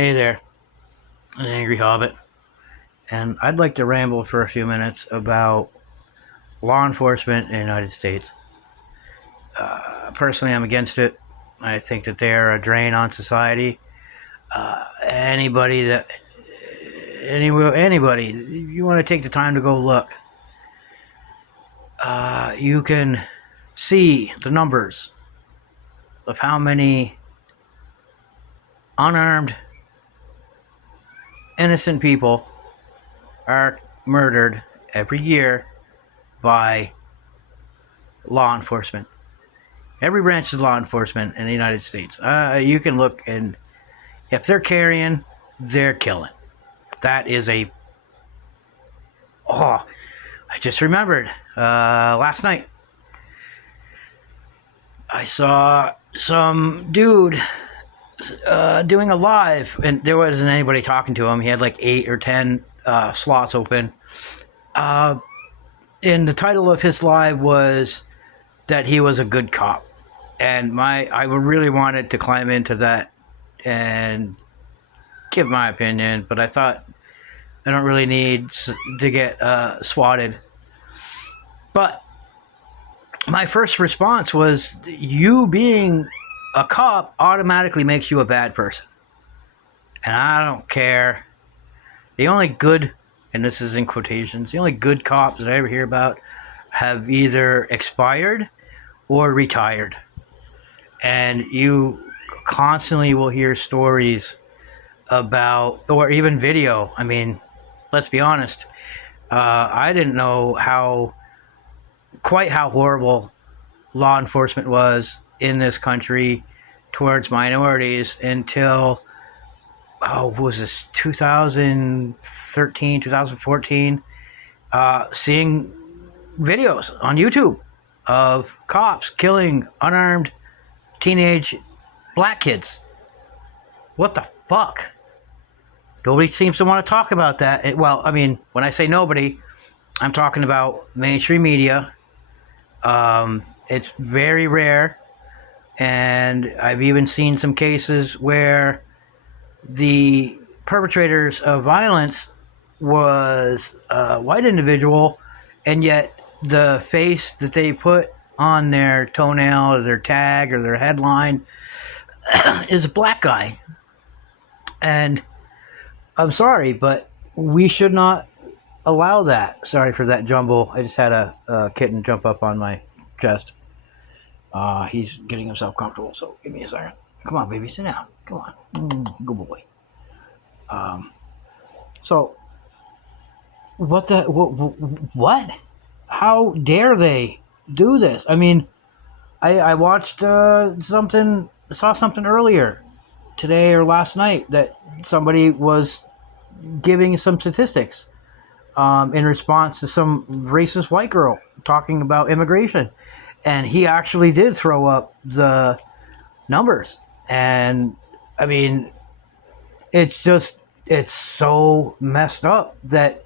Hey there, an angry hobbit, and I'd like to ramble for a few minutes about law enforcement in the United States. Personally, I'm against it. I think that they're a drain on society. Anybody, you want to take the time to go look. You can see the numbers of how many unarmed, innocent people are murdered every year by law enforcement. Every branch of law enforcement in the United States. You can look, and if they're carrying, they're killing. That is a. Oh, I just remembered. Last night, I saw some dude doing a live, and there wasn't anybody talking to him. He had like 8 or 10 slots open. And the title of his live was that he was a good cop. And I really wanted to climb into that and give my opinion, but I thought I don't really need to get swatted. But my first response was, you being a cop automatically makes you a bad person. And I don't care. The only good, and this is in quotations, the only good cops that I ever hear about have either expired or retired. And you constantly will hear stories about, or even video. I mean, let's be honest. I didn't know quite how horrible law enforcement was in this country towards minorities until, what was this, 2013, 2014, seeing videos on YouTube of cops killing unarmed teenage black kids. What the fuck? Nobody seems to want to talk about that. Well, I mean, when I say nobody, I'm talking about mainstream media. It's very rare, and I've even seen some cases where the perpetrators of violence was a white individual, and yet the face that they put on their toenail or their tag or their headline is a black guy. And I'm sorry, but we should not allow that. Sorry for that jumble. I just had a kitten jump up on my chest. He's getting himself comfortable, so give me a second. Come on, baby, sit down. Come on. Good boy. So, what? How dare they do this? I mean, I watched saw something earlier today or last night that somebody was giving some statistics in response to some racist white girl talking about immigration. And he actually did throw up the numbers. And, I mean, it's so messed up that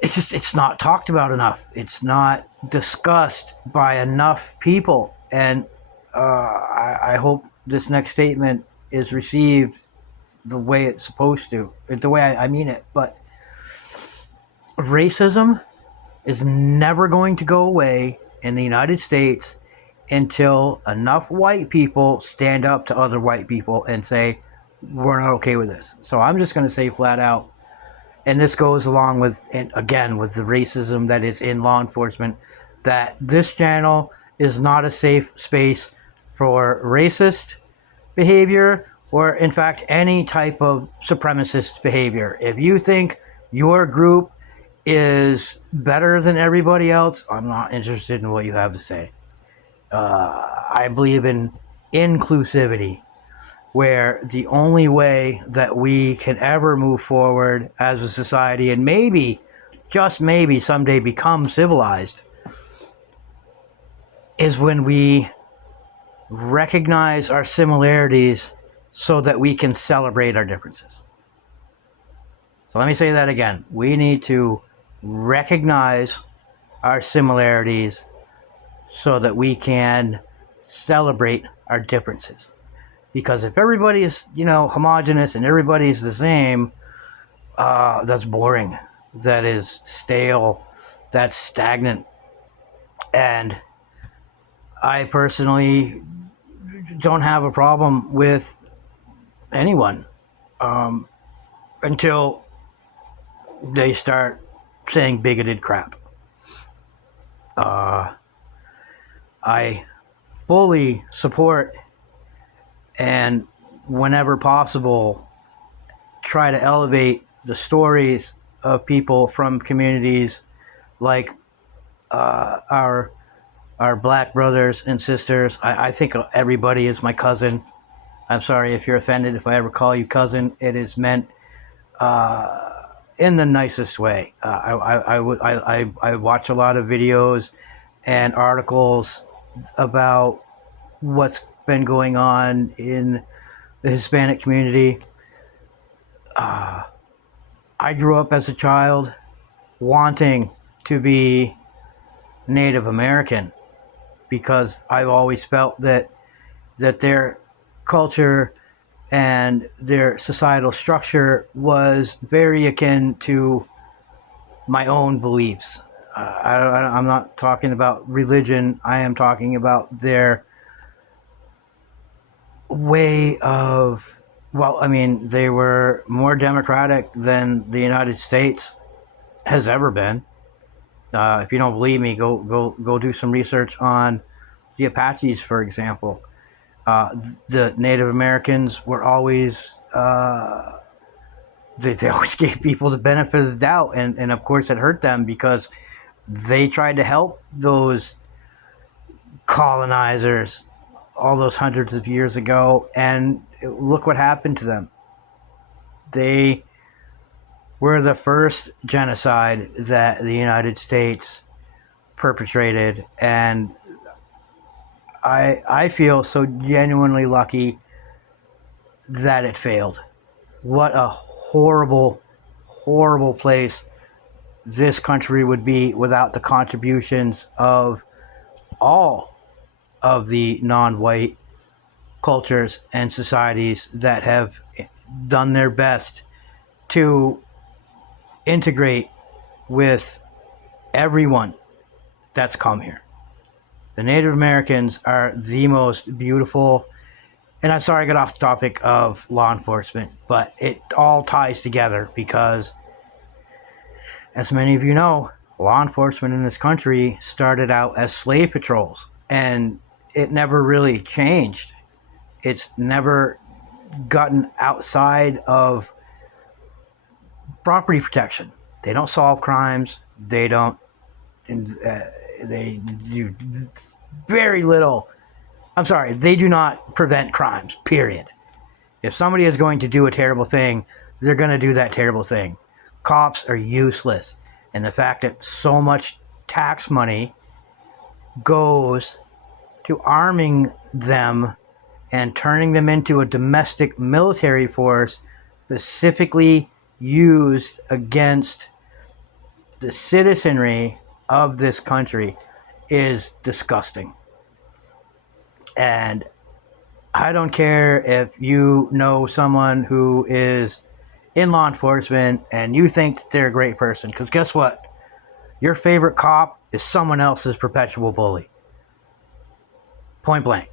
it's not talked about enough. It's not discussed by enough people. And I hope this next statement is received the way it's supposed to, the way I mean it. But racism is never going to go away in the United States until enough white people stand up to other white people and say, we're not okay with this. So I'm just going to say flat out, and this goes along with, and again, with the racism that is in law enforcement, that this channel is not a safe space for racist behavior or, in fact, any type of supremacist behavior. If you think your group is better than everybody else, I'm not interested in what you have to say. I believe in inclusivity, where the only way that we can ever move forward as a society and maybe, just maybe, someday become civilized is when we recognize our similarities so that we can celebrate our differences. So let me say that again. We need to recognize our similarities so that we can celebrate our differences. Because if everybody is, homogenous and everybody is the same, that's boring. That is stale. That's stagnant. And I personally don't have a problem with anyone until they start saying bigoted crap. I fully support and, whenever possible, try to elevate the stories of people from communities like our black brothers and sisters. I think everybody is my cousin. I'm sorry if you're offended if I ever call you cousin. It is meant in the nicest way. I watch a lot of videos and articles about what's been going on in the Hispanic community. I grew up as a child wanting to be Native American because I've always felt that their culture and their societal structure was very akin to my own beliefs. I'm not talking about religion. I am talking about their way of, well, I mean, they were more democratic than the United States has ever been. If you don't believe me, go do some research on the Apaches, for example. The Native Americans were always they always gave people the benefit of the doubt, and of course it hurt them because they tried to help those colonizers all those hundreds of years ago, and look what happened to them. They were the first genocide that the United States perpetrated, and I feel so genuinely lucky that it failed. What a horrible, horrible place this country would be without the contributions of all of the non-white cultures and societies that have done their best to integrate with everyone that's come here. The Native Americans are the most beautiful, and I'm sorry I got off the topic of law enforcement, but it all ties together because, as many of you know, law enforcement in this country started out as slave patrols, and it never really changed. It's never gotten outside of property protection. They don't solve crimes. They don't. They do very little. I'm sorry. They do not prevent crimes. Period. If somebody is going to do a terrible thing, they're going to do that terrible thing. Cops are useless, and the fact that so much tax money goes to arming them and turning them into a domestic military force specifically used against the citizenry of this country is disgusting. And I don't care if you know someone who is in law enforcement and you think that they're a great person, because guess what? Your favorite cop is someone else's perpetual bully. Point blank.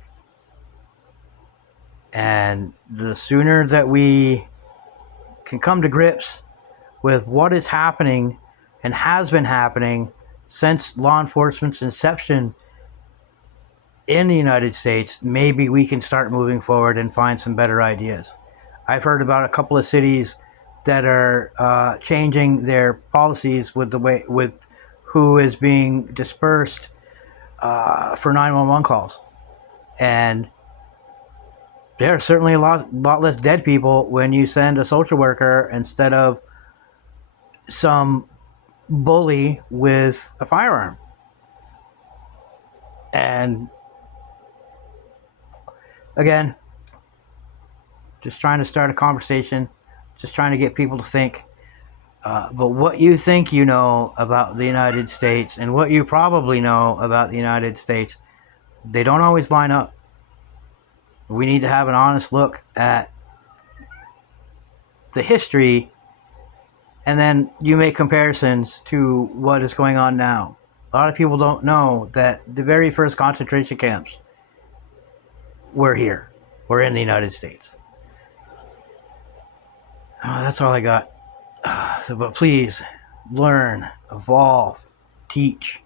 And the sooner that we can come to grips with what is happening and has been happening since law enforcement's inception in the United States, maybe we can start moving forward and find some better ideas. I've heard about a couple of cities that are changing their policies with who is being dispersed for 911 calls. And there are certainly a lot less dead people when you send a social worker instead of some bully with a firearm. And again, just trying to start a conversation, just trying to get people to think. But what you think you know about the United States and what you probably know about the United States, they don't always line up. We need to have an honest look at the history, and then you make comparisons to what is going on now. A lot of people don't know that the very first concentration camps were here, were in the United States. That's all I got. But please, learn, evolve, teach,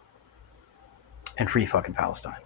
and free fucking Palestine.